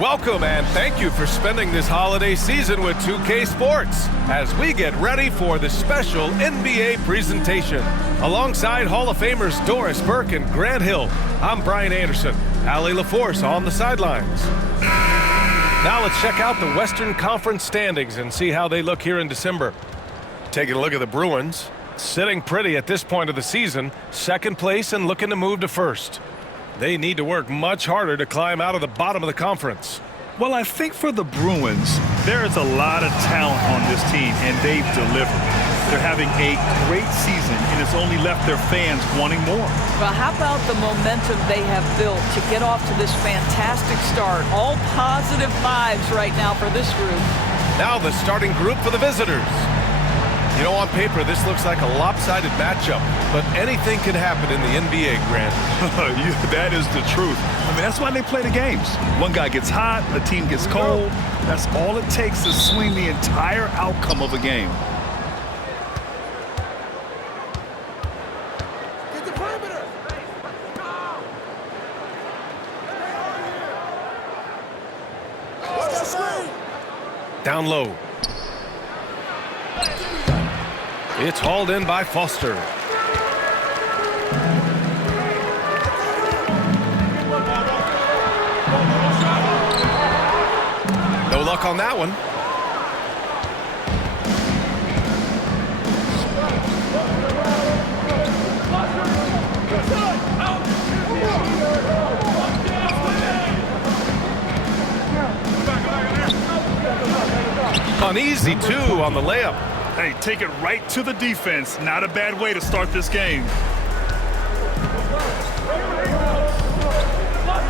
Welcome and thank you for spending this holiday season with 2K Sports as we get ready for the special NBA presentation. Alongside Hall of Famers Doris Burke and Grant Hill, I'm Brian Anderson. Allie LaForce on the sidelines. Now let's check out the Western Conference standings and see how they look here in December. Taking a look at the Bruins, sitting pretty at this point of the season, second place and looking to move to first. They need to work much harder to climb out of the bottom of the conference. Well, I think for the Bruins, there is a lot of talent on this team, and they've delivered. They're having a great season, and it's only left their fans wanting more. Well, how about the momentum they have built to get off to this fantastic start? All positive vibes right now for this group. Now the starting group for the visitors. You know, on paper, this looks like a lopsided matchup, but anything can happen in the NBA, Grant. That is the truth. I mean, that's why they play the games. One guy gets hot, the team gets cold. That's all it takes to swing the entire outcome of a game. Get the perimeter. Watch the screen. Down low. It's hauled in by Foster. No luck on that one. Uneasy two on the layup. Hey, take it right to the defense. Not a bad way to start this game.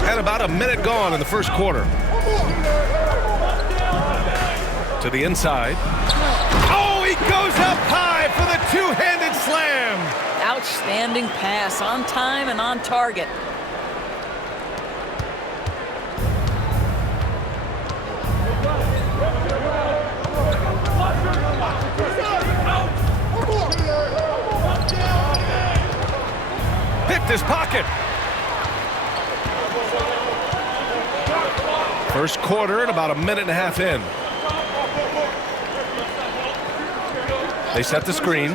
And about a minute gone in the first quarter. To the inside. Oh, he goes up high for the two-handed slam. Outstanding pass, on time and on target. Picked his pocket. First quarter and about a minute and a half in. They set the screen.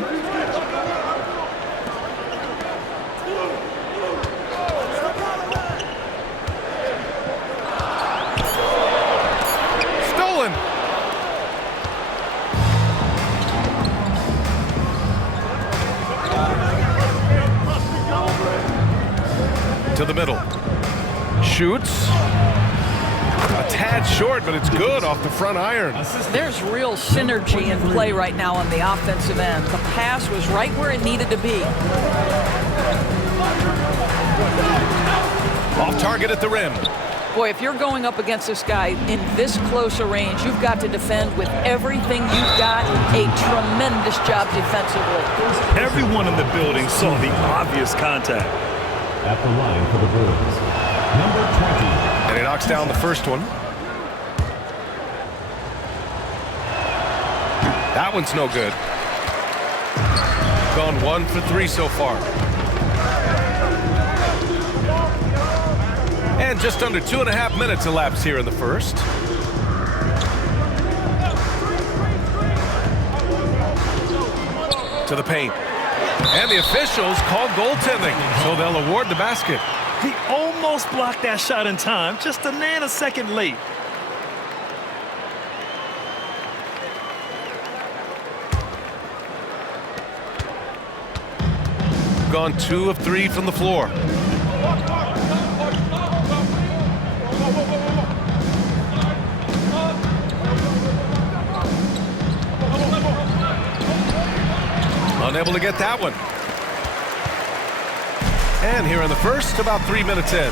Stolen. To the middle. Shoots. A tad short, but it's good off the front iron. There's real synergy in play right now on the offensive end. The pass was right where it needed to be. Off target at the rim. Boy, if you're going up against this guy in this close a range, you've got to defend with everything you've got. A tremendous job defensively. Everyone in the building saw the obvious contact. At the line for the Bruins, number 20. And he knocks down the first one. That one's no good. Gone 1 for 3 so far. And just under 2.5 minutes elapsed here in the first. To the paint. And the officials called goaltending, so they'll award the basket. He almost blocked that shot in time, just a nanosecond late. Gone 2 of 3 from the floor. Unable to get that one. And here in the first, about 3 minutes in.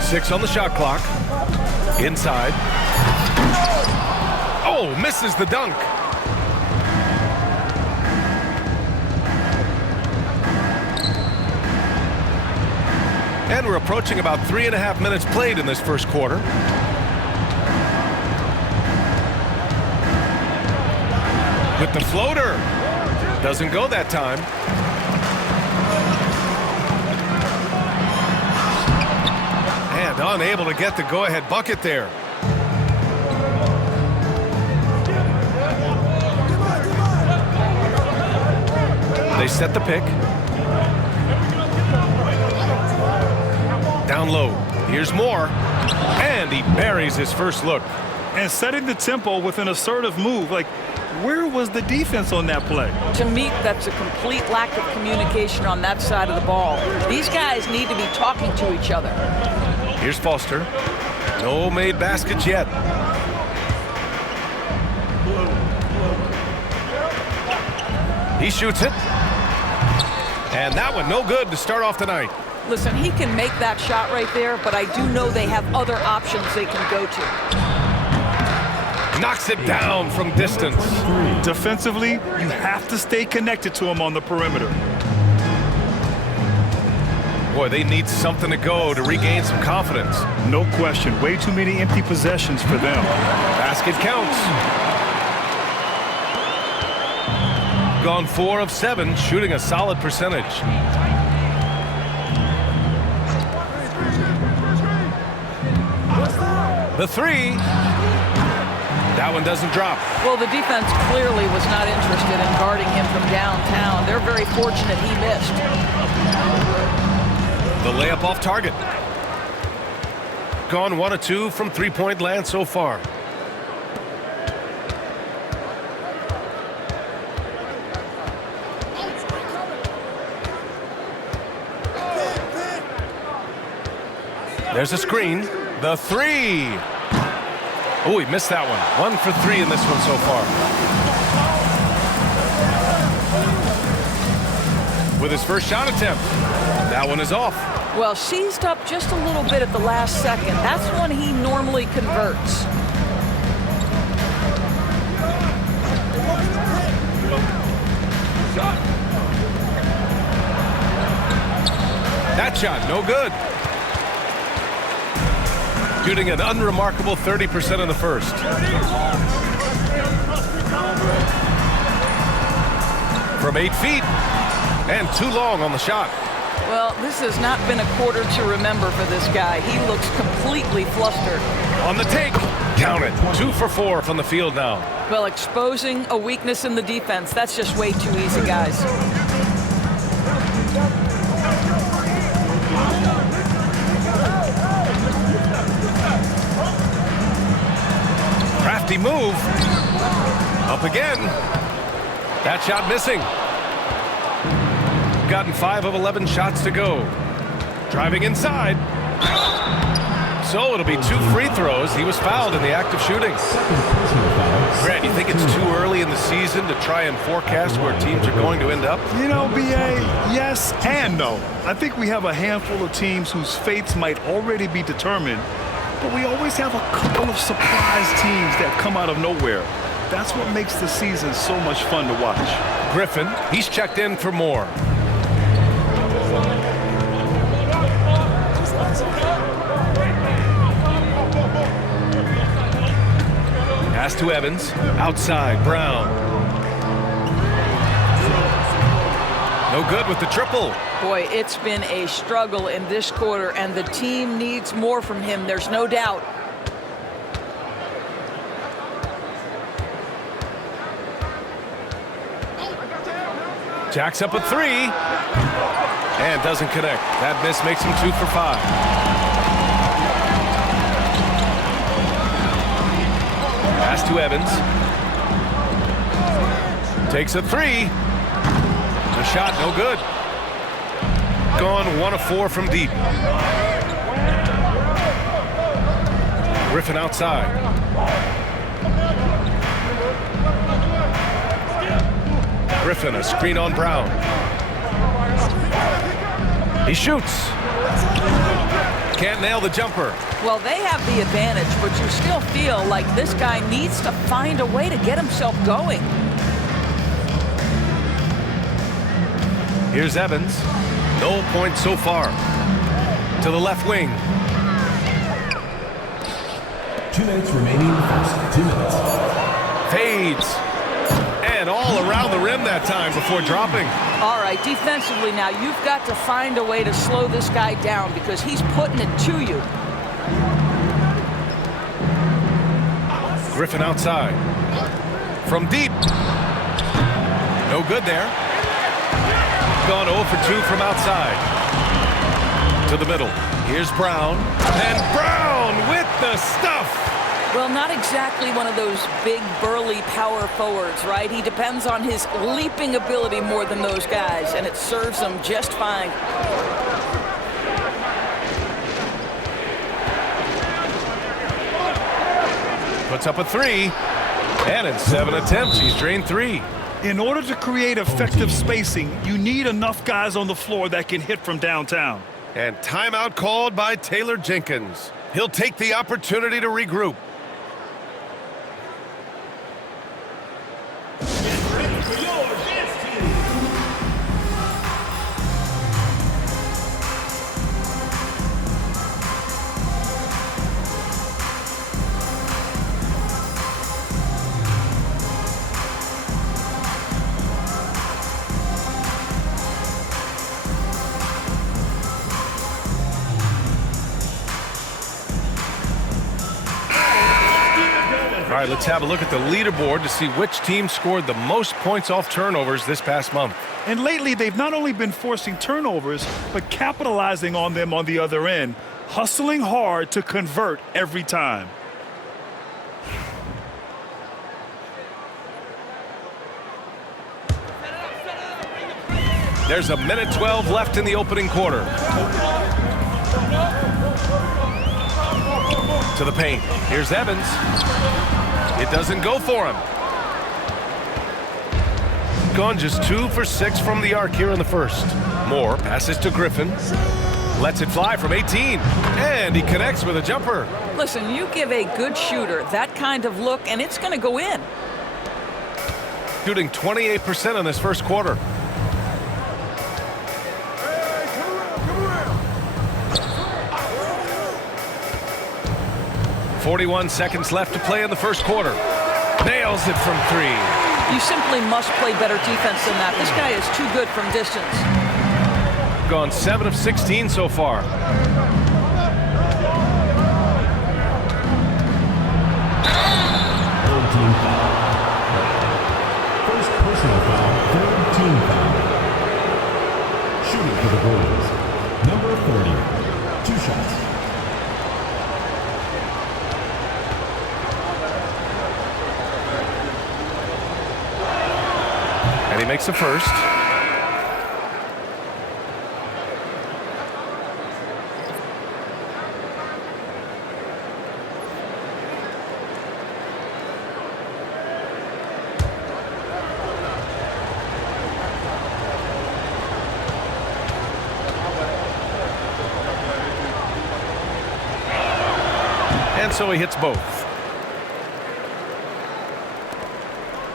Six on the shot clock. Inside. Oh, misses the dunk. And we're approaching about 3.5 minutes played in this first quarter. with the floater. Doesn't go that time. And unable to get the go-ahead bucket there. They set the pick. Down low. Here's more. And he buries his first look. And setting the tempo with an assertive move. Like, where was the defense on that play? To me, that's a complete lack of communication on that side of the ball. These guys need to be talking to each other. Here's Foster. No made baskets yet. He shoots it. And that one no good to start off the night. Listen, he can make that shot right there, but I do know they have other options they can go to. Knocks it down from distance. Defensively, you have to stay connected to him on the perimeter. Boy, they need something to go to regain some confidence. No question. Way too many empty possessions for them. Basket counts. Gone 4 of 7, shooting a solid percentage. The three. That one doesn't drop. Well, the defense clearly was not interested in guarding him from downtown. They're very fortunate he missed. The layup off target. Gone 1 of 2 from three-point land so far. There's a screen. The three. Oh, he missed that one. 1 for 3 in this one so far. With his first shot attempt. That one is off. Well, seized up just a little bit at the last second. That's when he normally converts. That shot, no good. Shooting an unremarkable 30% in the first. From 8 feet. And too long on the shot. Well, this has not been a quarter to remember for this guy. He looks completely flustered. On the take. Count it. 2 for 4 from the field now. Well, exposing a weakness in the defense, that's just way too easy, guys. Crafty move. Up again. That shot missing. Gotten 5 of 11 shots to go. Driving inside. So it'll be 2 free throws. He was fouled in the act of shooting. Grant, you think it's too early in the season to try and forecast where teams are going to end up? You know, B.A., yes and no. I think we have a handful of teams whose fates might already be determined, but we always have a couple of surprise teams that come out of nowhere. That's what makes the season so much fun to watch. Griffin, he's checked in for more. Pass to Evans. Outside, Brown. No good with the triple. Boy, it's been a struggle in this quarter, and the team needs more from him. There's no doubt. Jacks up a 3. And doesn't connect. That miss makes him 2 for 5. Pass to Evans. Takes a 3. The shot no good. Gone 1 of 4 from deep. Griffin outside. Griffin, a screen on Brown. He shoots. Can't nail the jumper. Well, they have the advantage, but you still feel like this guy needs to find a way to get himself going. Here's Evans. No points so far. To the left wing. 2 minutes remaining in the first. 2 minutes. Fades. And off the rim that time before dropping. All right, defensively now, you've got to find a way to slow this guy down because he's putting it to you. Griffin outside. From deep. No good there. Gone 0 for 2 from outside. To the middle. Here's Brown. And Brown with the stuff. Well, not exactly one of those big, burly power forwards, right? He depends on his leaping ability more than those guys, and it serves him just fine. Puts up a 3. And in 7 attempts, he's drained 3. In order to create effective spacing, you need enough guys on the floor that can hit from downtown. And timeout called by Taylor Jenkins. He'll take the opportunity to regroup. All right, let's have a look at the leaderboard to see which team scored the most points off turnovers this past month. And lately, they've not only been forcing turnovers, but capitalizing on them on the other end, hustling hard to convert every time. There's a minute 12 left in the opening quarter. To the paint. Here's Evans. It doesn't go for him. Gone just 2 for 6 from the arc here in the first. Moore passes to Griffin. Lets it fly from 18. And he connects with a jumper. Listen, you give a good shooter that kind of look, and it's going to go in. Shooting 28% in this first quarter. .41 seconds left to play in the first quarter. Nails it from 3. You simply must play better defense than that. This guy is too good from distance. Gone 7 of 16 so far. Third team foul. First personal foul, third team foul. Shooting for the Bulls. Number 30. 2 shots. And he makes the first. And so he hits both.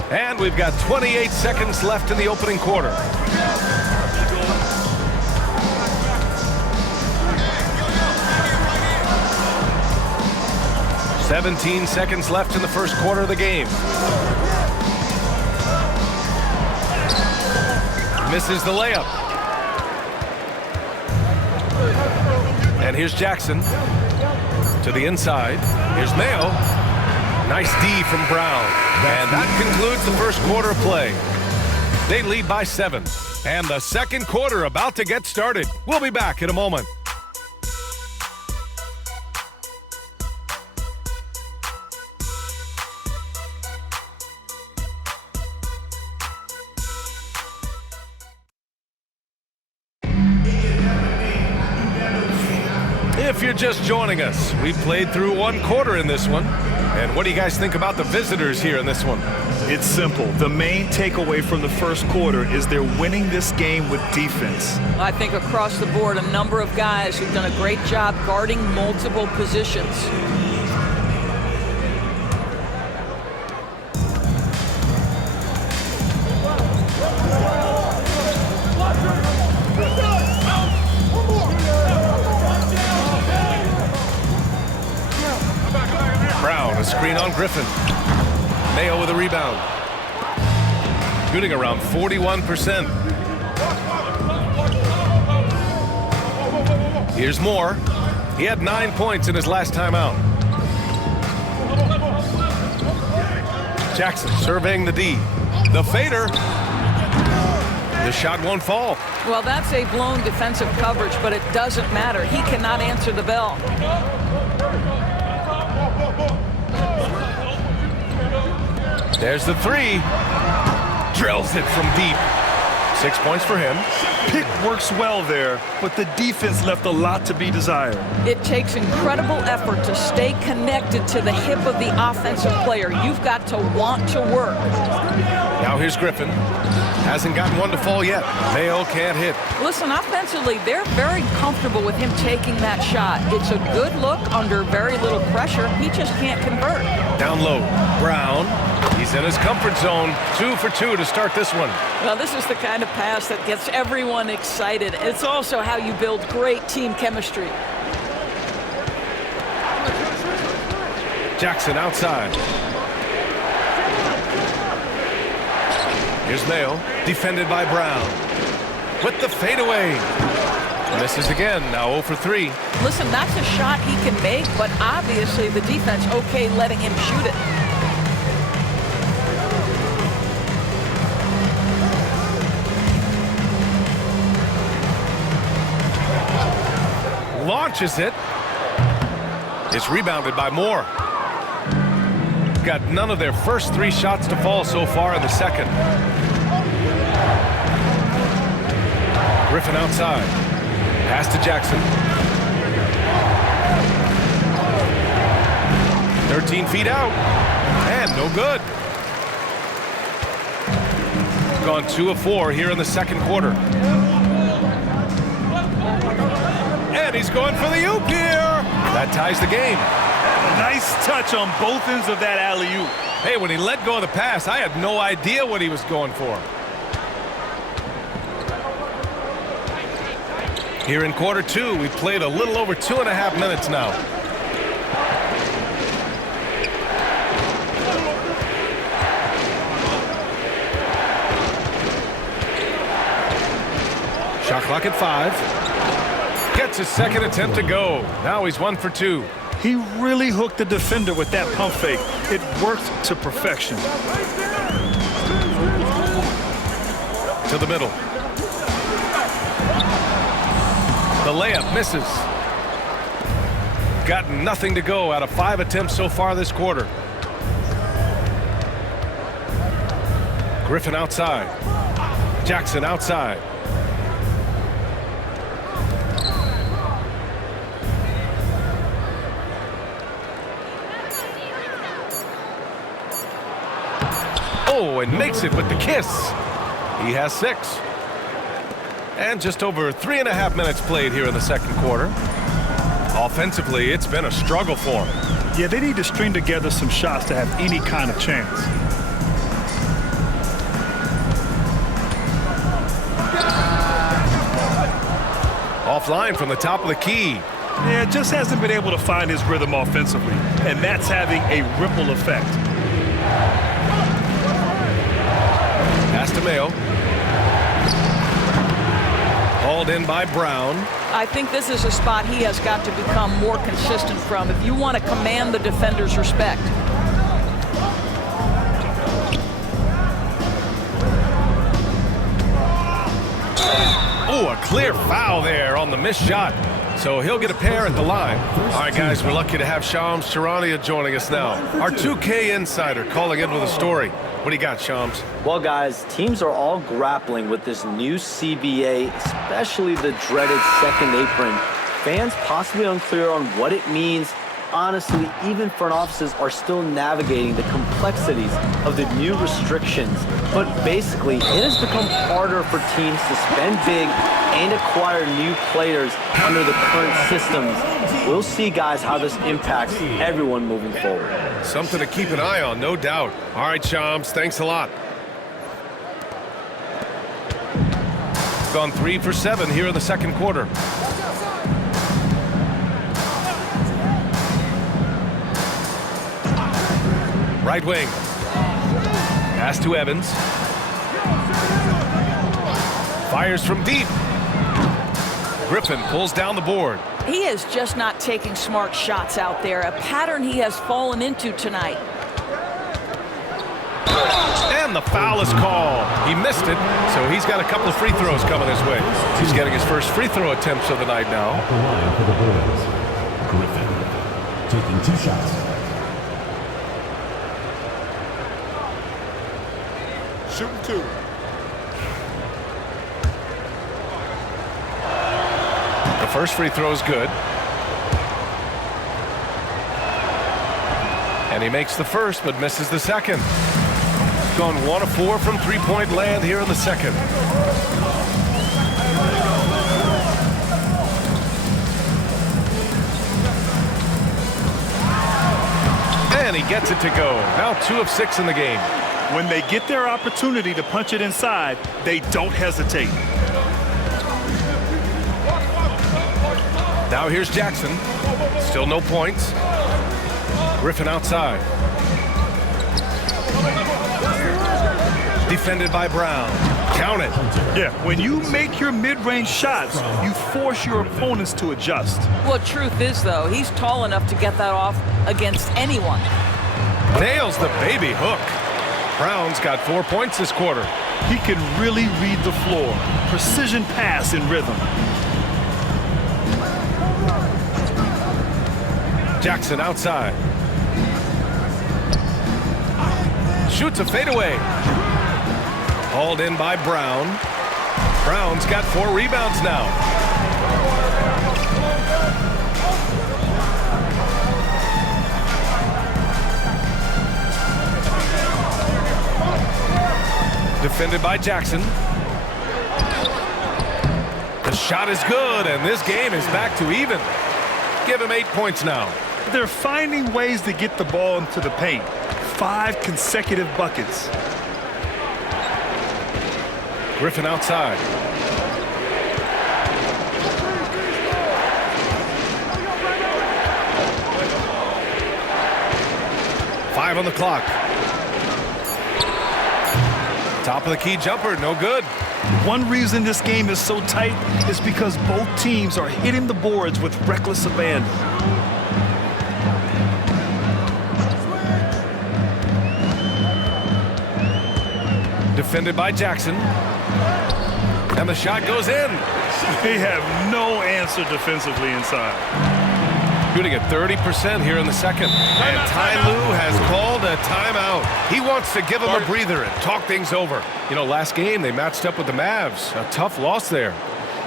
And we've got 28 seconds left in the opening quarter. "17 seconds left in the first quarter of the game. Misses the layup. And here's Jackson. To the inside. Here's Mayo. Nice D from Brown. And that concludes the first quarter of play. They lead by 7. And the second quarter about to get started. We'll be back in a moment. If you're just joining us, we've played through one quarter in this one. And what do you guys think about the visitors here in this one? It's simple. The main takeaway from the first quarter is they're winning this game with defense. I think across the board, a number of guys who've done a great job guarding multiple positions. Brown, a screen on Griffin. Mayo with a rebound. shooting around 41%. Here's Moore. He had 9 points in his last time out. Jackson surveying the D. The fader. The shot won't fall. Well, that's a blown defensive coverage, but it doesn't matter. He cannot answer the bell. There's the three. Drills it from deep. 6 points for him. Pick works well there, but the defense left a lot to be desired. It takes incredible effort to stay connected to the hip of the offensive player. You've got to want to work. Now here's Griffin. Hasn't gotten one to fall yet. Mayo can't hit. Listen, offensively, they're very comfortable with him taking that shot. It's a good look under very little pressure. He just can't convert. Down low. Brown. He's in his comfort zone. 2 for 2 to start this one. Well, this is the kind of pass that gets everyone excited. It's also how you build great team chemistry. Jackson outside. Here's Mayo, defended by Brown. With the fadeaway. Misses again, now 0 for 3. Listen, that's a shot he can make, but obviously the defense okay letting him shoot it. Launches it. It's rebounded by Moore. Got none of their first 3 shots to fall so far in the second. Griffin outside. Pass to Jackson. 13 feet out. And no good. Gone 2 of 4 here in the second quarter. And he's going for the oop here. That ties the game. Nice touch on both ends of that alley-oop. Hey, when he let go of the pass, I had no idea what he was going for. Here in quarter 2, we've played a little over 2.5 minutes now. Shot clock at 5. Gets his second attempt to go. Now he's 1 for 2. He really hooked the defender with that pump fake. It worked to perfection. To the middle. The layup misses. Got nothing to go out of 5 attempts so far this quarter. Griffin outside. Jackson outside. Oh, and makes it with the kiss. He has 6. And just over 3.5 minutes played here in the second quarter. Offensively, it's been a struggle for him. Yeah, they need to string together some shots to have any kind of chance. Offline from the top of the key. Yeah, just hasn't been able to find his rhythm offensively, and that's having a ripple effect. Pass to Mayo. Hauled in by Brown. I think this is a spot he has got to become more consistent from if you want to command the defender's respect. Oh, a clear foul there on the missed shot. So he'll get a pair at the line. All right, guys, we're lucky to have Shams Charania joining us now. Our 2K insider calling in with a story. What do you got, Shams? Well, guys, teams are all grappling with this new CBA, especially the dreaded second apron. Fans possibly unclear on what it means. Honestly, even front offices are still navigating the complexities of the new restrictions. But basically, it has become harder for teams to spend big and acquire new players under the current systems. We'll see, guys, how this impacts everyone moving forward. Something to keep an eye on, no doubt. All right, Shams, thanks a lot. Gone 3 for 7 here in the second quarter. Right wing. Pass to Evans. Fires from deep. Griffin pulls down the board. He is just not taking smart shots out there, a pattern he has fallen into tonight. And the foul is called. He missed it, so he's got a couple of free throws coming his way. He's getting his first free throw attempts of the night now. At the line for the Bulls, Griffin taking 2 shots. Shooting 2. The first free throw is good. And he makes the first, but misses the second. Gone 1 of 4 from three-point land here in the second. And he gets it to go. Now 2 of 6 in the game. When they get their opportunity to punch it inside, they don't hesitate. Now here's Jackson. Still no points. Griffin outside. Defended by Brown. Count it. Yeah, when you make your mid-range shots, you force your opponents to adjust. Well, truth is, though, he's tall enough to get that off against anyone. Nails the baby hook. Brown's got 4 points this quarter. He can really read the floor. Precision pass in rhythm. Jackson outside. Shoots a fadeaway. Hauled in by Brown. Brown's got 4 rebounds now. Defended by Jackson. The shot is good, and this game is back to even. Give him 8 points now. They're finding ways to get the ball into the paint. 5 consecutive buckets. Griffin outside. Five on the clock. Top of the key jumper, no good. One reason this game is so tight is because both teams are hitting the boards with reckless abandon. Defended by Jackson. And the shot goes in. They have no answer defensively inside. Shooting at 30% here in the second. And Ty Lue has called a timeout. He wants to give them a breather and talk things over. You know, last game they matched up with the Mavs. A tough loss there.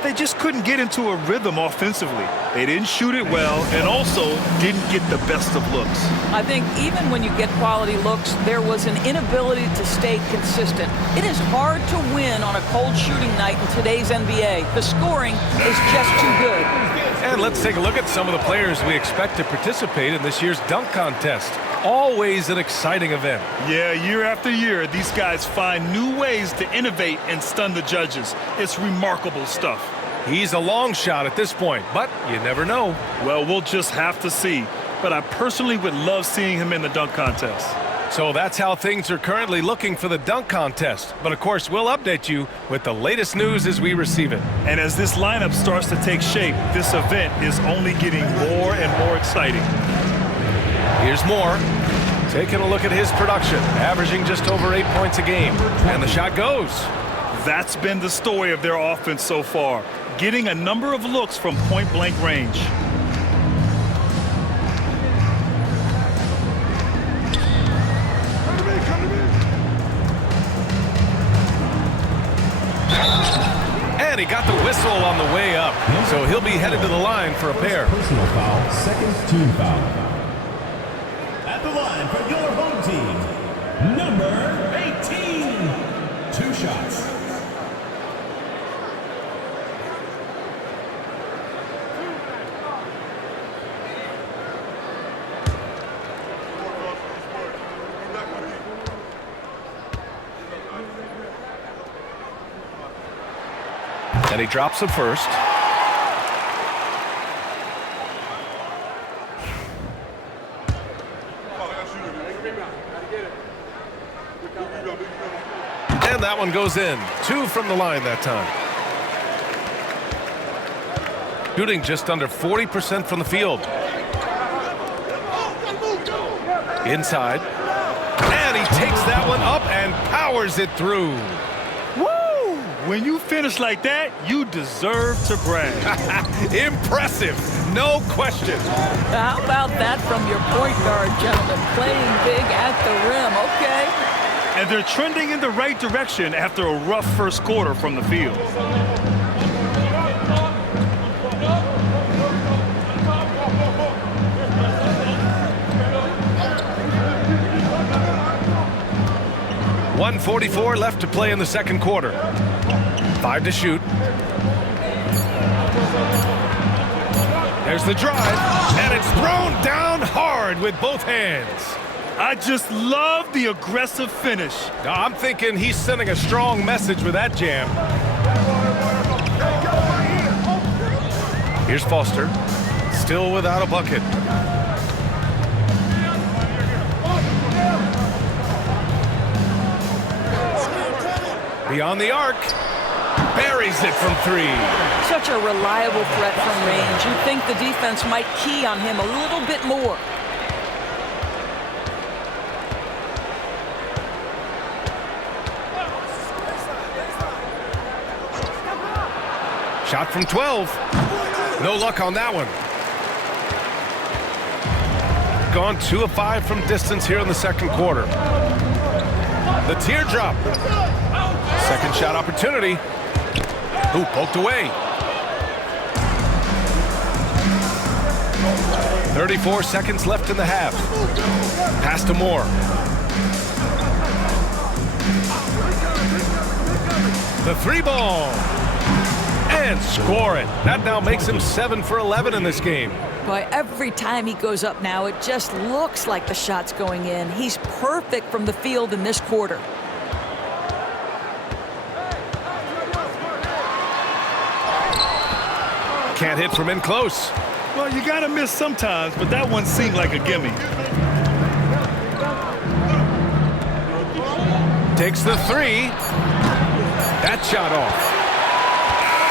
They just couldn't get into a rhythm offensively. They didn't shoot it well and also didn't get the best of looks. I think even when you get quality looks, there was an inability to stay consistent. It is hard to win on a cold shooting night in today's NBA. The scoring is just too good. And let's take a look at some of the players we expect to participate in this year's dunk contest. Always an exciting event. Yeah, year after year, these guys find new ways to innovate and stun the judges. It's remarkable stuff. He's a long shot at this point, but you never know. Well, we'll just have to see. But I personally would love seeing him in the dunk contest. So that's how things are currently looking for the dunk contest. But of course, we'll update you with the latest news as we receive it. And as this lineup starts to take shape, this event is only getting more and more exciting. Here's Moore, taking a look at his production, averaging just over 8 points a game. And the shot goes. That's been the story of their offense so far, getting a number of looks from point-blank range. And he got the whistle on the way up, so he'll be headed to the line for a pair. Personal foul, second team foul. At the line for your home team, number 18. 2 shots. And he drops the first. And that one goes in. 2 from the line that time. shooting just under 40% from the field. Inside. And he takes that one up and powers it through. Woo! When you finish like that, you deserve to brag. Impressive, no question. How about that from your point guard, gentlemen? Playing big at the rim, okay. And they're trending in the right direction after a rough first quarter from the field. .144 left to play in the second quarter. 5 to shoot. There's the drive, and it's thrown down hard with both hands. I just love the aggressive finish. I'm thinking he's sending a strong message with that jam. Here's Foster, still without a bucket. Beyond the arc, buries it from 3. Such a reliable threat from range. You'd think the defense might key on him a little bit more. Shot from 12. No luck on that one. Gone 2 of 5 from distance here in the second quarter. The teardrop. Second shot opportunity. Ooh, poked away. 34 seconds left in the half. Pass to Moore. The 3 ball. And score it. That now makes him 7 for 11 in this game. Boy, every time he goes up now, it just looks like the shot's going in. He's perfect from the field in this quarter. Can't hit from in close. Well, you gotta miss sometimes, but that one seemed like a gimme. Takes the 3. That shot off.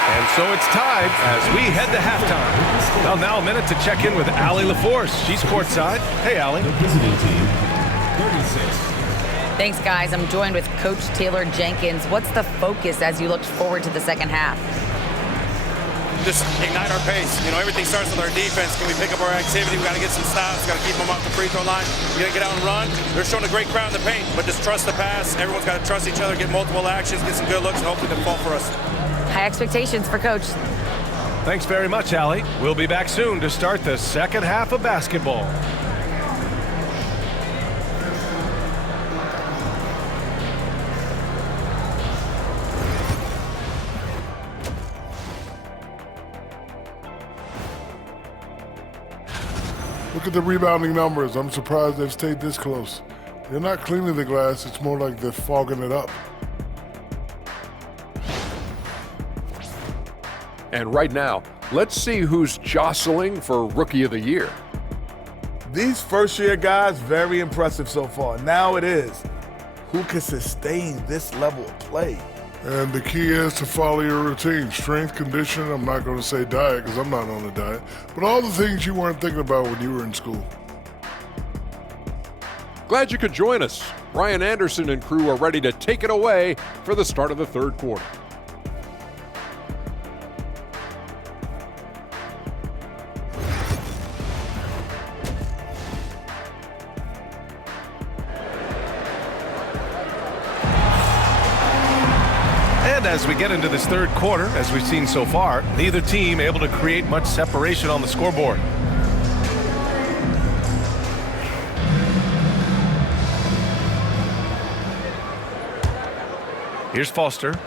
And so it's tied as we head to halftime. Well, now a minute to check in with Allie LaForce. She's courtside. Hey, Allie. The visiting team, 36. Thanks, guys. I'm joined with Coach Taylor Jenkins. What's the focus as you look forward to the second half? Just ignite our pace. You know, everything starts with our defense. Can we pick up our activity? We got to get some stops. Got to keep them off the free throw line. We got to get out and run. They're showing a great crowd in the paint, but just trust the pass. Everyone's got to trust each other, get multiple actions, get some good looks, and hopefully they'll fall for us. High expectations for Coach. Thanks very much, Allie. We'll be back soon to start the second half of basketball. Look at the rebounding numbers. I'm surprised they've stayed this close. They're not cleaning the glass. It's more like they're fogging it up. And right now, let's see who's jostling for Rookie of the Year. These first-year guys, very impressive so far. Now it is, who can sustain this level of play? And the key is to follow your routine. Strength, conditioning, I'm not going to say diet because I'm not on a diet, but all the things you weren't thinking about when you were in school. Glad you could join us. Ryan Anderson and crew are ready to take it away for the start of the third quarter. And as we get into this third quarter, as we've seen so far, neither team able to create much separation on the scoreboard. Here's Foster.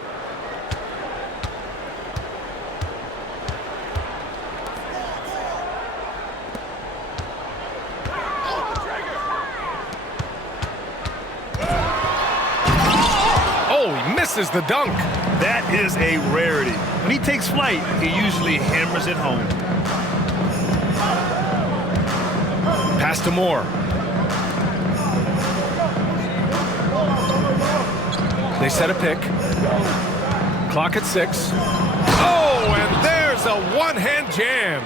Oh, he misses the dunk. That is a rarity. When he takes flight, he usually hammers it home. Pass to Moore. They set a pick. Clock at 6. Oh, and there's That's a one-hand jam.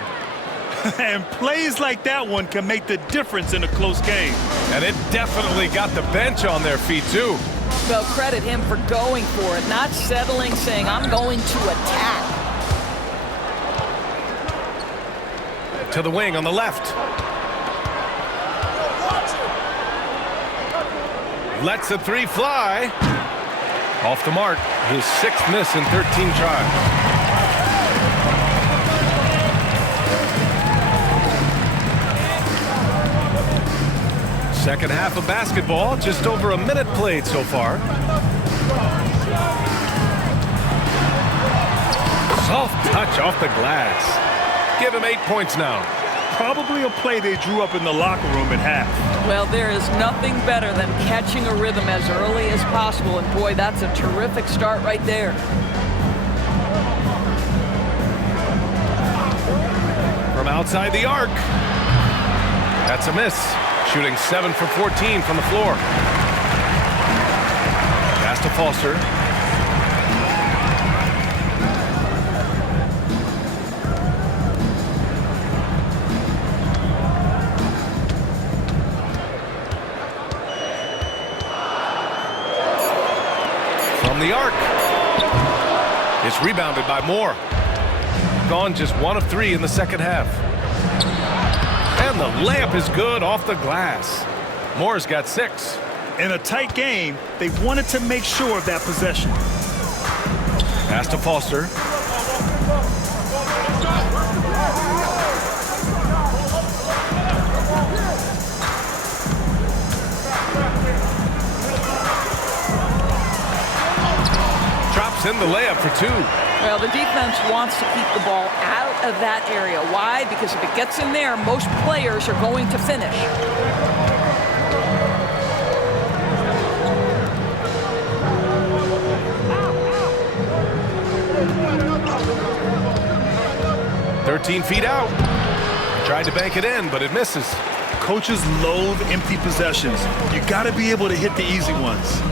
And plays like that one can make the difference in a close game. And it definitely got the bench on their feet, too. Well, credit him for going for it, not settling, saying, I'm going to attack. To the wing on the left. Lets the three fly. Off the mark. His 6th miss in 13 tries. Second half of basketball, just over a minute played so far. Soft touch off the glass. Give him 8 points now. Probably a play they drew up in the locker room at half. Well, there is nothing better than catching a rhythm as early as possible, and boy, that's a terrific start right there. From outside the arc. That's a miss. Shooting 7 for 14 from the floor. Pass to Foster. From the arc. It's rebounded by Moore. Gone just 1 of 3 in the second half. And the layup is good off the glass. Moore's got 6. In a tight game, they wanted to make sure of that possession. Pass to Foster. Drops in the layup for 2. Well, the defense wants to keep the ball out of that area. Why? Because if it gets in there, most players are going to finish. "13 feet out." Tried to bank it in, but it misses. Coaches loathe empty possessions. You got to be able to hit the easy ones.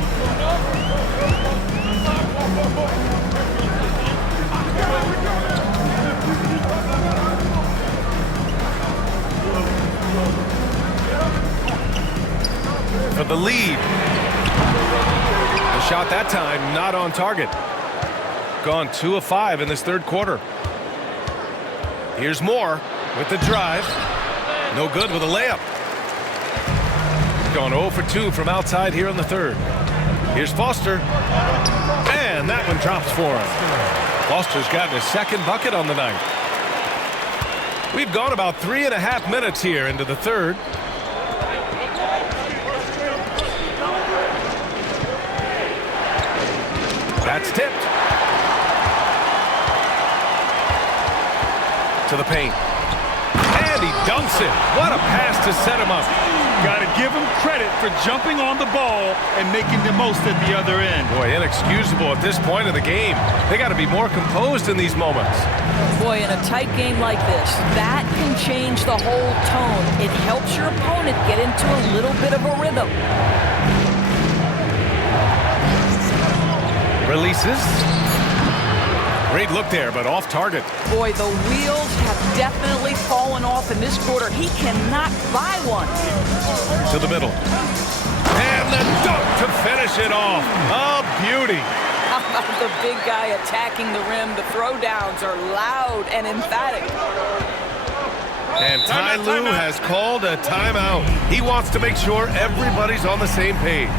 For the lead. The shot that time not on target. Gone 2 of 5 in this third quarter. Here's Moore with the drive. No good with a layup. Gone 0 for 2 from outside here in the third. Here's Foster. And that one drops for him. Foster's gotten his 2nd bucket on the night. We've gone about 3.5 minutes here into the third. That's tipped. To the paint. And he dunks it. What a pass to set him up. Got to give him credit for jumping on the ball and making the most at the other end. Boy, inexcusable at this point of the game. They got to be more composed in these moments. Boy, in a tight game like this, that can change the whole tone. It helps your opponent get into a little bit of a rhythm. Releases. Great look there, but off target. Boy, the wheels have definitely fallen off in this quarter. He cannot buy one. To the middle. And the dunk to finish it off. A beauty. How about the big guy attacking the rim? The throwdowns are loud and emphatic. And Ty Lue has called a timeout. He wants to make sure everybody's on the same page.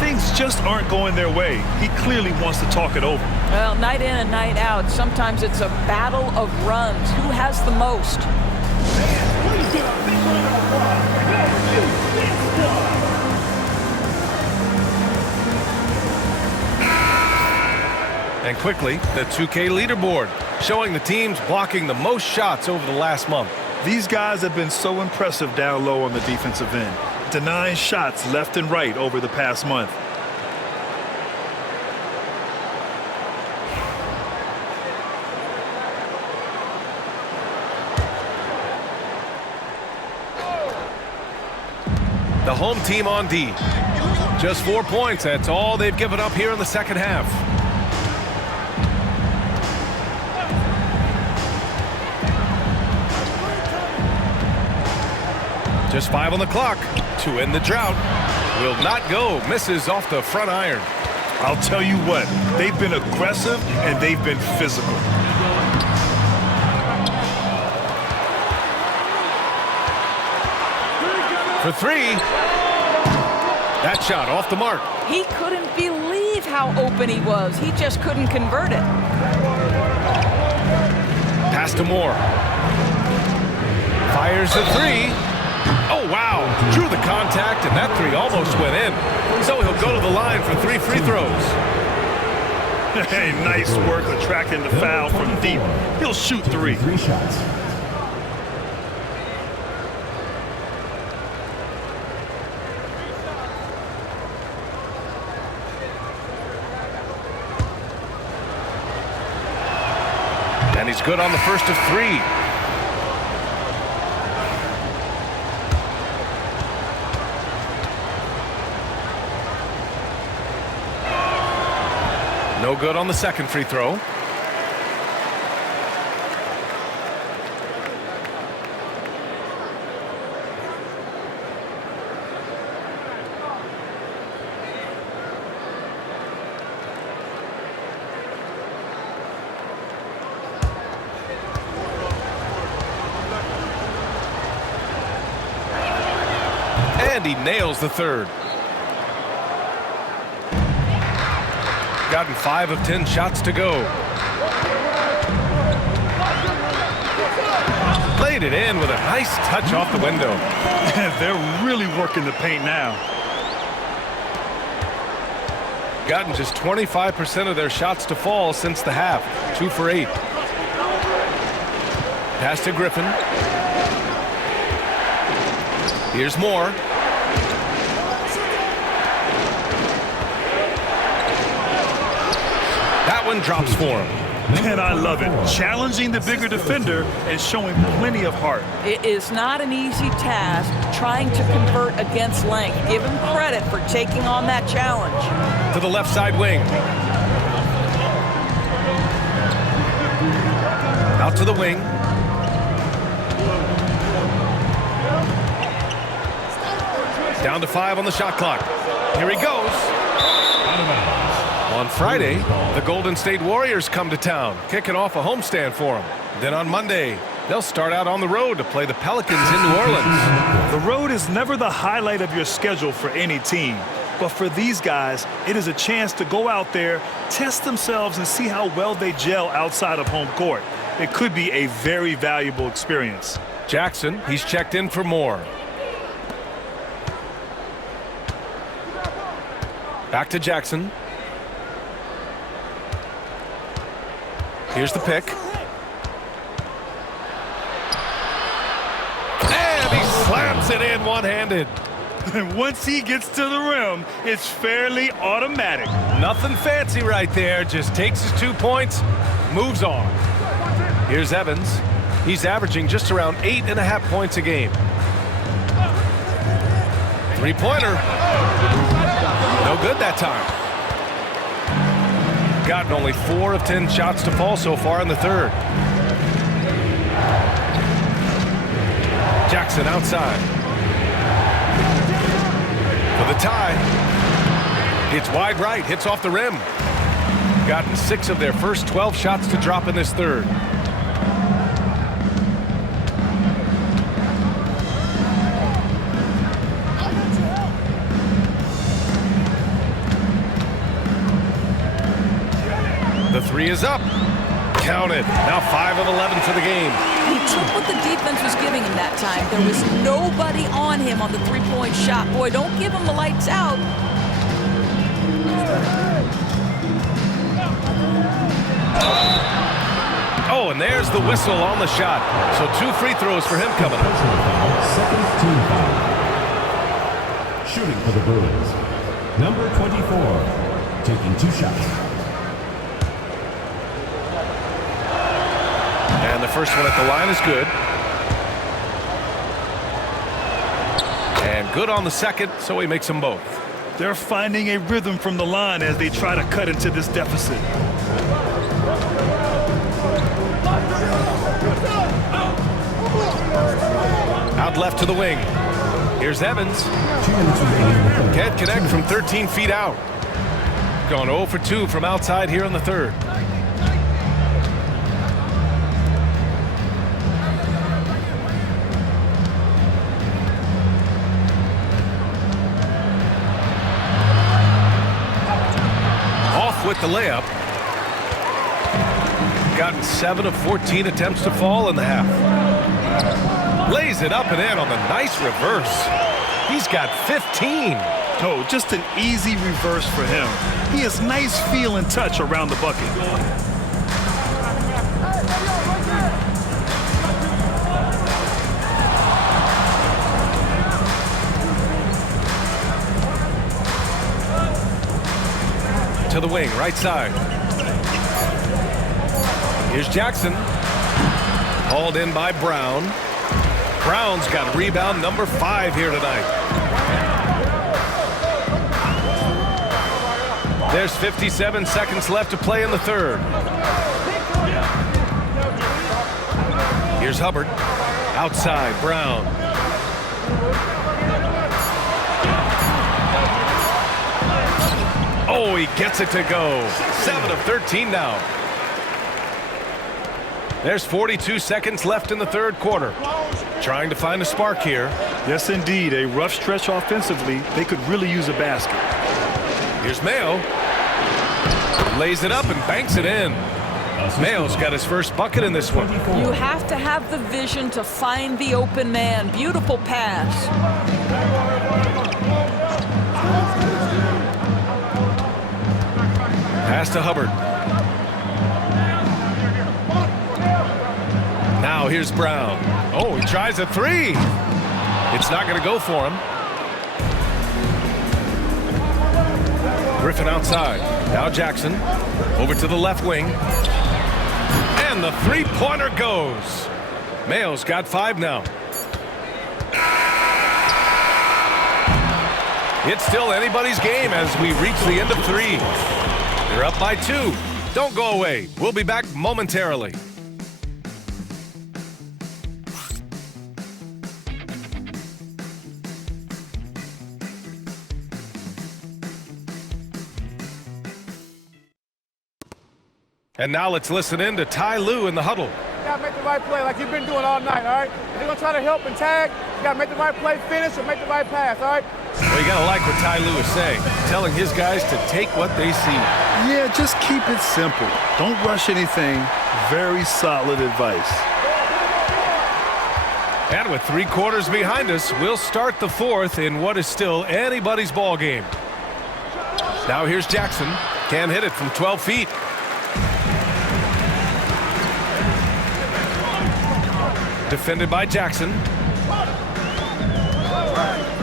Things just aren't going their way. He clearly wants to talk it over. Well, night in and night out, sometimes it's a battle of runs. Who has the most? And quickly, the 2K leaderboard, showing the teams blocking the most shots over the last month. These guys have been so impressive down low on the defensive end, denying shots left and right over the past month. The home team on D. Just 4 points. That's all they've given up here in the second half. Just 5 on the clock to end the drought. Will not go. Misses off the front iron. I'll tell you what, they've been aggressive and they've been physical. For 3. That shot off the mark. He couldn't believe how open he was. He just couldn't convert it. Pass to Moore. Fires a 3. Oh, wow. Drew the contact, and that 3 almost went in. So he'll go to the line for 3 free throws. Hey, nice work attracting the foul from deep. He'll shoot 3. 3 shots. And he's good on the first of 3. No good on the second free throw. And he nails the third. Gotten 5 of 10 shots to go. Played it in with a nice touch off the window. They're really working the paint now. Gotten just 25% of their shots to fall since the half. 2 for 8. Pass to Griffin. Here's Moore. That one drops for him. And I love it. Challenging the bigger defender and showing plenty of heart. It is not an easy task trying to convert against length. Give him credit for taking on that challenge. To the left side wing. Out to the wing. Down to 5 on the shot clock. Here he goes. On Friday, the Golden State Warriors come to town, kicking off a homestand for them. Then on Monday, they'll start out on the road to play the Pelicans in New Orleans. The road is never the highlight of your schedule for any team. But for these guys, it is a chance to go out there, test themselves, and see how well they gel outside of home court. It could be a very valuable experience. Jackson, he's checked in for more. Back to Jackson. Here's the pick. And he slams it in one-handed. And once he gets to the rim, it's fairly automatic. Nothing fancy right there. Just takes his 2 points, moves on. Here's Evans. He's averaging just around 8.5 points a game. Three-pointer. No good that time. Gotten only 4 of 10 shots to fall so far in the third. Jackson outside. For the tie. It's wide right, hits off the rim. Gotten 6 of their first 12 shots to drop in this third. The 3 is up. Counted. Now 5 of 11 for the game. He took what the defense was giving him that time. There was nobody on him on the three-point shot. Boy, don't give him the lights out. Oh, and there's the whistle on the shot. So 2 free throws for him coming up. Second team foul. Shooting for the Bruins. Number 24, taking 2 shots. And the first one at the line is good. And good on the second, so he makes them both. They're finding a rhythm from the line as they try to cut into this deficit. Out left to the wing. Here's Evans. 2 minutes remaining in the third. Can't connect from 13 feet out. Going 0 for 2 from outside here in the third. Off with the layup. Gotten 7 of 14 attempts to fall in the half. Lays it up and in on the nice reverse. He's got 15. Oh, just an easy reverse for him. He has nice feel and touch around the bucket. To the wing, right side. Here's Jackson. Hauled in by Brown. Brown's got rebound number 5 here tonight. There's 57 seconds left to play in the third. Here's Hubbard. Outside, Brown. Oh, he gets it to go. 7 of 13 now. There's 42 seconds left in the third quarter. Trying to find a spark here. Yes, indeed. A rough stretch offensively. They could really use a basket. Here's Mayo. Lays it up and banks it in. Mayo's got his first bucket in this one. You have to have the vision to find the open man. Beautiful pass. Pass to Hubbard. Now here's Brown. Oh, he tries a 3. It's not going to go for him. Griffin outside. Now Jackson. Over to the left wing. And the three-pointer goes. Mayo's got 5 now. It's still anybody's game as we reach the end of 3. They're up by 2. Don't go away. We'll be back momentarily. And now let's listen in to Ty Lue in the huddle. You gotta make the right play like you've been doing all night, all right? If you're gonna try to help and tag, you gotta make the right play, finish, or make the right pass, all right? Well, you gotta like what Ty Lue is saying, telling his guys to take what they see. Yeah, just keep it simple. Don't rush anything. Very solid advice. And with 3 quarters behind us, we'll start the fourth in what is still anybody's ball game. Now here's Jackson. Can't hit it from 12 feet. Defended by Jackson.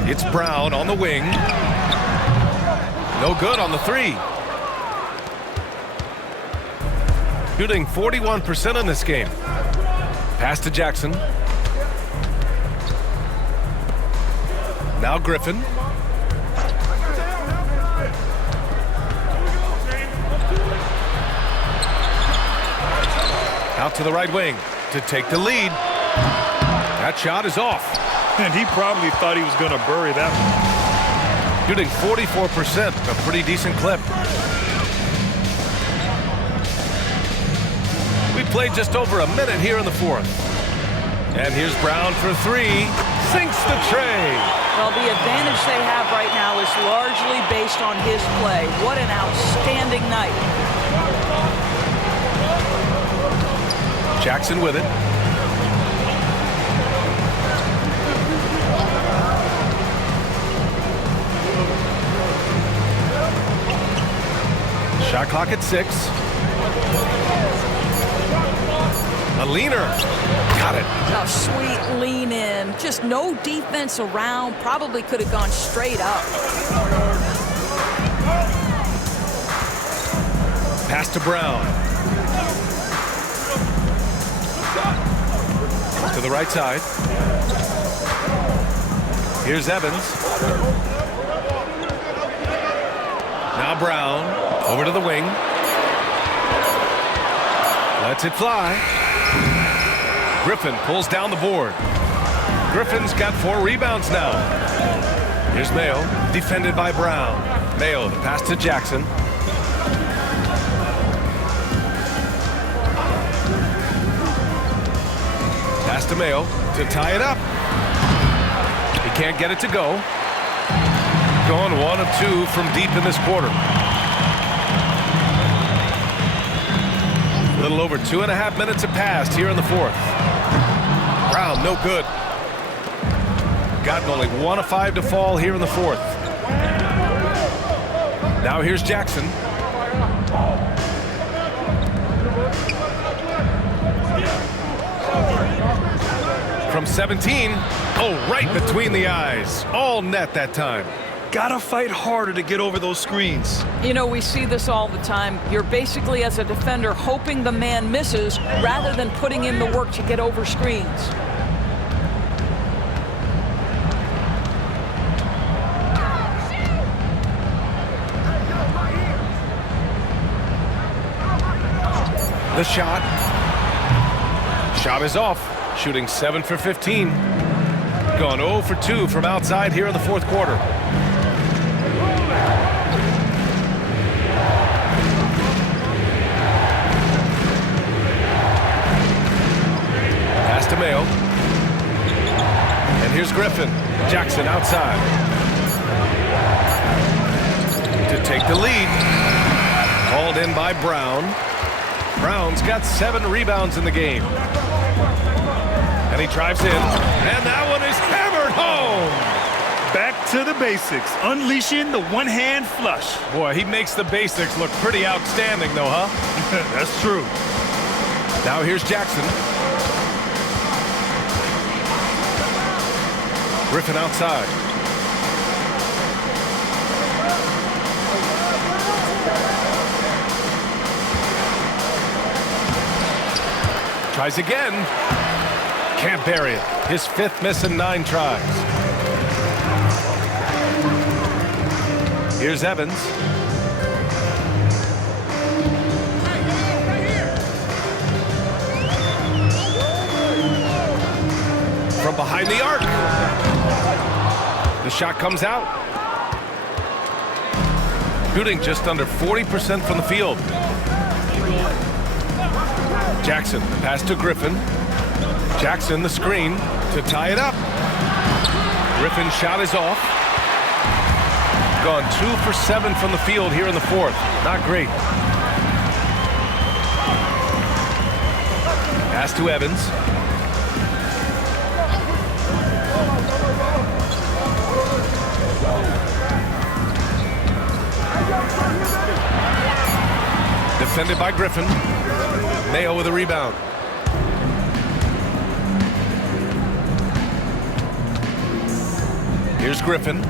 It's Brown on the wing. No good on the 3. Shooting 41% in this game. Pass to Jackson. Now Griffin. Out to the right wing to take the lead. That shot is off. And he probably thought he was going to bury that one. Shooting 44%, a pretty decent clip. We played just over a minute here in the fourth. And here's Brown for 3. Sinks the tray. Well, the advantage they have right now is largely based on his play. What an outstanding night. Jackson with it. Shot clock at 6. A leaner. Got it. A sweet lean in. Just no defense around. Probably could have gone straight up. Pass to Brown. To the right side. Here's Evans. Now Brown. Over to the wing. Lets it fly. Griffin pulls down the board. Griffin's got 4 rebounds now. Here's Mayo, defended by Brown. Mayo, the pass to Jackson. Pass to Mayo to tie it up. He can't get it to go. Going 1 of 2 from deep in this quarter. A little over 2.5 minutes have passed here in the 4th. Brown, no good. Gotten only 1 of 5 to fall here in the 4th. Now here's Jackson. From 17. Oh, right between the eyes. All net that time. Gotta fight harder to get over those screens. You know, we see this all the time. You're basically, as a defender, hoping the man misses rather than putting in the work to get over screens. The shot. Shot is off. Shooting 7 for 15. Gone 0 for 2 from outside here in the 4th quarter. Pass to Mayo. And here's Griffin. Jackson outside. To take the lead. Called in by Brown. Brown's got 7 rebounds in the game. And he drives in. And that one is hammered home. Back to the basics. Unleashing the one-hand flush. Boy, he makes the basics look pretty outstanding, though, huh? That's true. Now here's Jackson. Griffin outside. Tries again. Can't bury it. His 5th miss in 9 tries. Here's Evans. From behind the arc. The shot comes out. Shooting just under 40% from the field. Jackson, pass to Griffin. Jackson, the screen to tie it up. Griffin's shot is off. Gone 2 for 7 from the field here in the 4th. Not great. Pass to Evans. Defended by Griffin. Mayo with a rebound. Here's Griffin.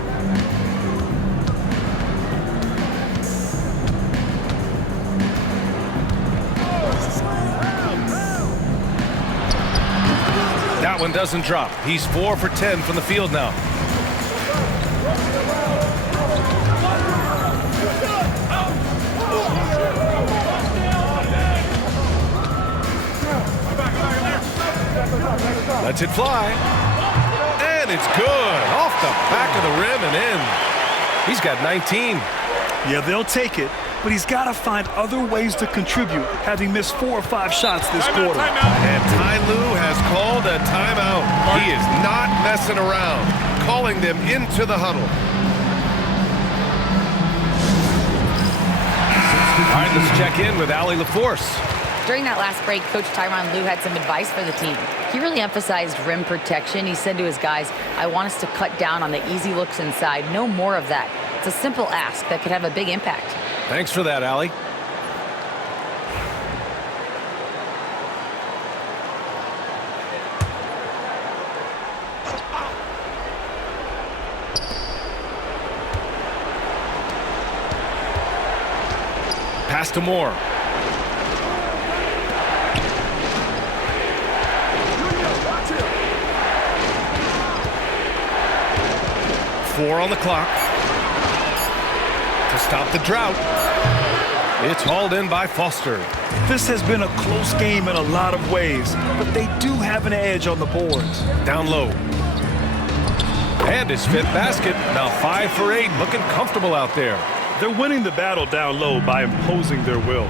That one doesn't drop. He's 4 for 10 from the field now. Lets it fly. And it's good. Off the back of the rim and in. He's got 19. Yeah, they'll take it, but he's got to find other ways to contribute, having missed 4 or 5 shots this quarter. And Ty Lue has called a timeout. He is not messing around, calling them into the huddle. All right, let's check in with Allie LaForce. During that last break, Coach Tyronn Lue had some advice for the team. He really emphasized rim protection. He said to his guys, I want us to cut down on the easy looks inside. No more of that. It's a simple ask that could have a big impact. Thanks for that, Allie. Pass to Moore. Four on the clock to stop the drought. It's hauled in by Foster. This has been a close game in a lot of ways, but they do have an edge on the boards. Down low. And his fifth basket. Now 5 for 8. Looking comfortable out there. They're winning the battle down low by imposing their will.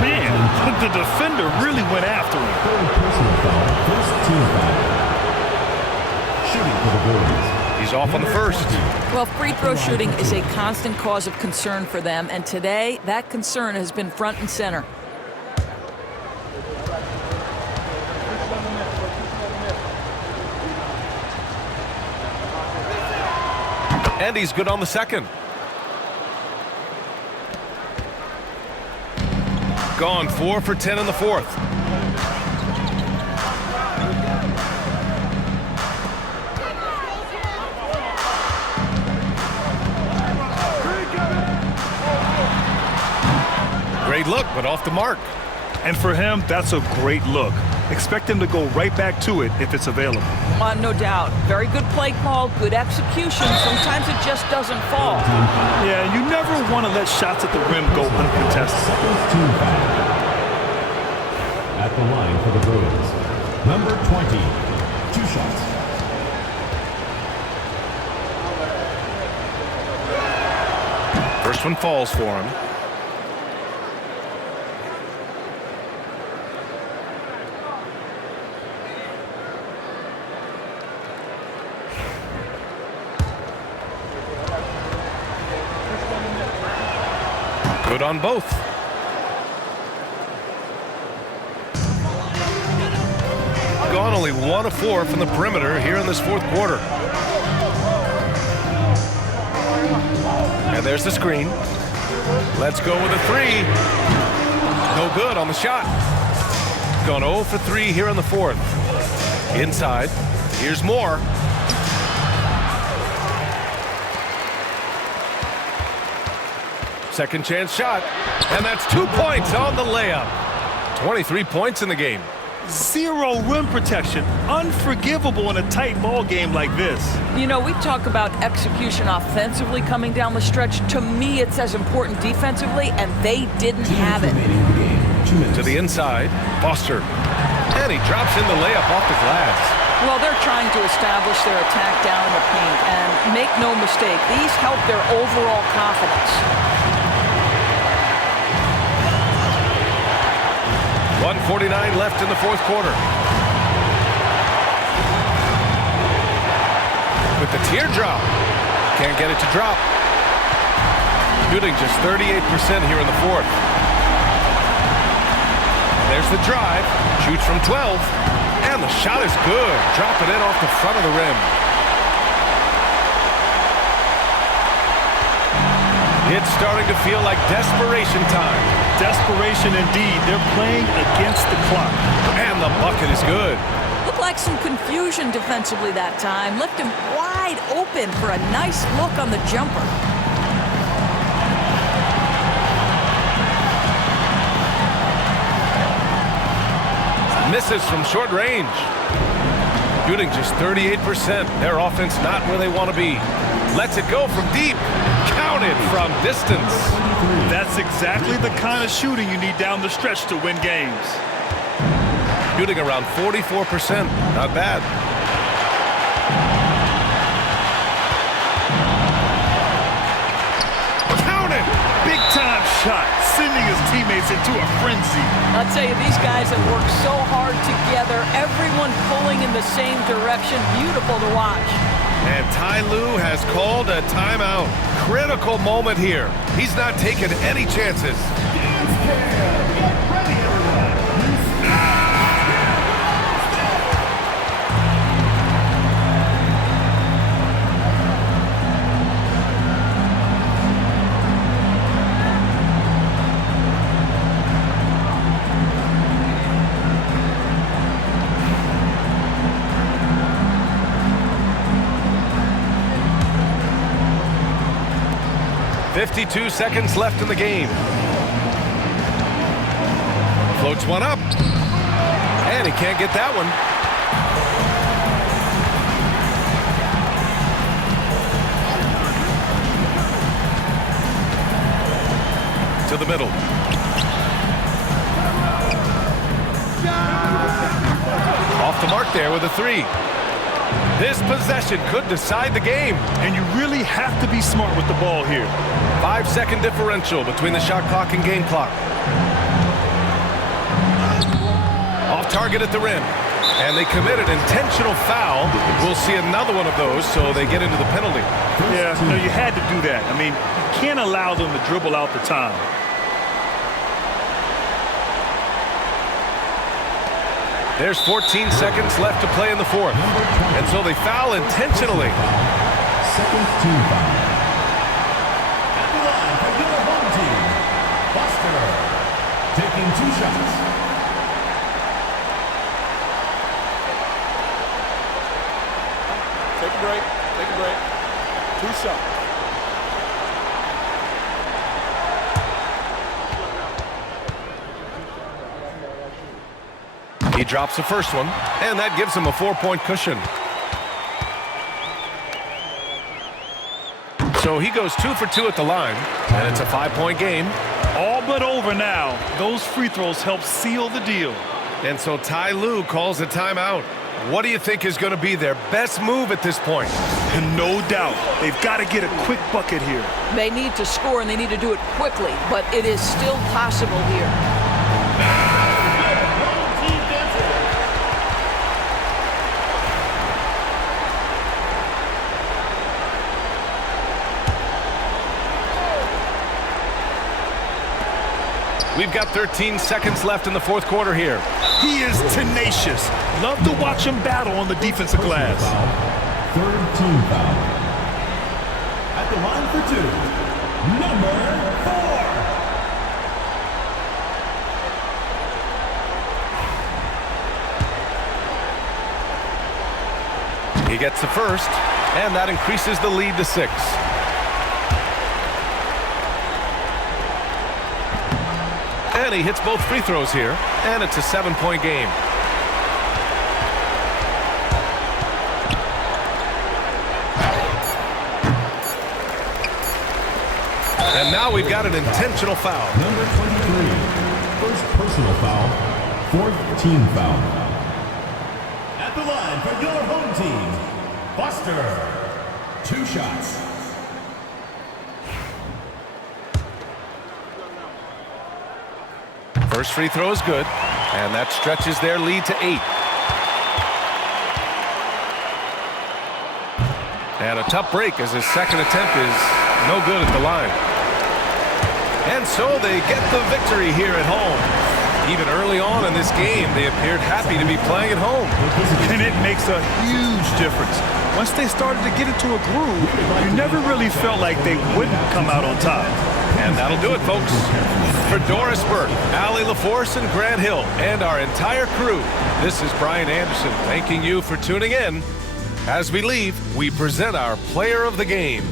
Man, the defender really went after him. Personal foul, first team foul. Shooting for the Bulls. He's off on the first. Well, free throw shooting is a constant cause of concern for them, and today that concern has been front and center. And he's good on the second. Gone 4 for 10 in the fourth. Great look, but off the mark. And for him, that's a great look. Expect him to go right back to it if it's available. No doubt. Very good play call, good execution. Sometimes it just doesn't fall. Yeah, you never want to let shots at the rim go uncontested. Team foul. At the line for the Bulls. Number 20. 2 shots. First one falls for him. Good on both. Gone only 1 of 4 from the perimeter here in this fourth quarter. And there's the screen. Let's go with a 3. No good on the shot. Gone 0 for 3 here in the fourth. Inside. Here's more. Second chance shot. And that's 2 points on the layup. 23 points in the game. Zero rim protection. Unforgivable in a tight ball game like this. You know, we talk about execution offensively coming down the stretch. To me, it's as important defensively, and they didn't have it. To the inside, Foster. And he drops in the layup off the glass. Well, they're trying to establish their attack down in the paint, and make no mistake, these help their overall confidence. 1:49 left in the fourth quarter. With the teardrop. Can't get it to drop. Shooting just 38% here in the fourth. There's the drive. Shoots from 12. And the shot is good. Drop it in off the front of the rim. It's starting to feel like desperation time. Desperation indeed. They're playing against the clock. And the bucket is good. Looked like some confusion defensively that time. Left him wide open for a nice look on the jumper. Misses from short range. Shooting just 38%. Their offense not where they want to be. Lets it go from deep. Counted from distance. That's exactly the kind of shooting you need down the stretch to win games. Shooting around 44%. Not bad. Counted! Big time shot. Sending his teammates into a frenzy. I'll tell you, these guys have worked so hard together. Everyone pulling in the same direction. Beautiful to watch. And Ty Lue has called a timeout. Critical moment here. He's not taking any chances. .52 seconds left in the game. Floats one up. And he can't get that one. the middle. Off the mark there with a 3. This possession could decide the game. And you really have to be smart with the ball here. 5-second differential between the shot clock and game clock. Off target at the rim. And they commit an intentional foul. We'll see another one of those, so they get into the penalty. Yeah, you had to do that. I mean, you can't allow them to dribble out the time. There's 14 seconds left to play in the fourth. And so they foul intentionally. Second team foul. At the line for your home team, Buster, taking 2 shots. Take a break. Take a break. 2 shots. He drops the first one, and that gives him a 4-point cushion. So he goes 2 for 2 at the line, and it's a 5-point game. All but over now. Those free throws help seal the deal. And so Ty Lue calls a timeout. What do you think is going to be their best move at this point? And no doubt, they've got to get a quick bucket here. They need to score, and they need to do it quickly, but it is still possible here. We've got 13 seconds left in the fourth quarter here. He is tenacious. Love to watch him battle on the defensive glass. Third team foul. At the line for 2, number 4. He gets the first, and that increases the lead to 6. And he hits both free throws here, and it's a 7-point game. And now we've got an intentional foul. Number 23, first personal foul, 4th team foul. At the line for your home team, Buster, 2 shots. First free throw is good, and that stretches their lead to 8. And a tough break as his second attempt is no good at the line. And so they get the victory here at home. Even early on in this game, they appeared happy to be playing at home. And it makes a huge difference. Once they started to get into a groove, you never really felt like they wouldn't come out on top. And that'll do it, folks. For Doris Burke, Allie LaForce, and Grant Hill, and our entire crew, this is Brian Anderson thanking you for tuning in. As we leave, we present our player of the game.